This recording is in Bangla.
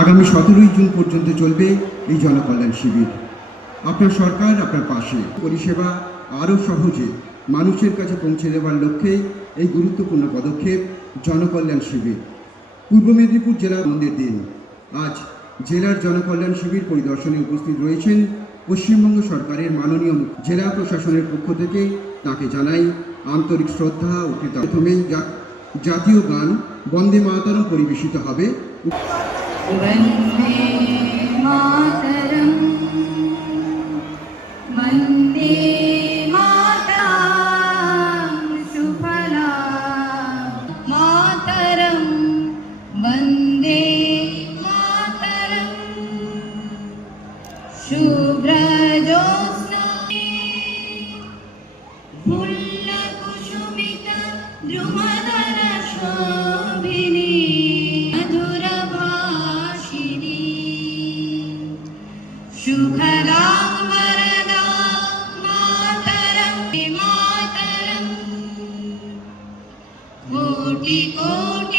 আগামী 17ই জুন পর্যন্ত চলবে এই জনকল্যাণ শিবির। আপনার সরকার আপনার পাশে। পরিষেবা আরও সহজে মানুষের কাছে পৌঁছে দেওয়ার লক্ষ্যে এই গুরুত্বপূর্ণ পদক্ষেপ জনকল্যাণ শিবির। পূর্ব মেদিনীপুর জেলা আনন্দের দিন। আজ জেলার জনকল্যাণ শিবির পরিদর্শনে উপস্থিত রয়েছেন পশ্চিমবঙ্গ সরকারের মাননীয় জেলা প্রশাসনের পক্ষ থেকে তাকে জানাই আন্তরিক শ্রদ্ধা ও কৃতজ্ঞতা। প্রথমেই জাতীয় গান বন্দে মাতরম পরিবেশিত হবে। वन्दे मातरम् वन्दे मातरं सुफला मातरं वन्दे मातरं शुभ्रजोत्स्ना फुल्लकुसुमित द्रुमदल शोभिनी सुखदां वरदां मातरं मातरं कोटि कोटि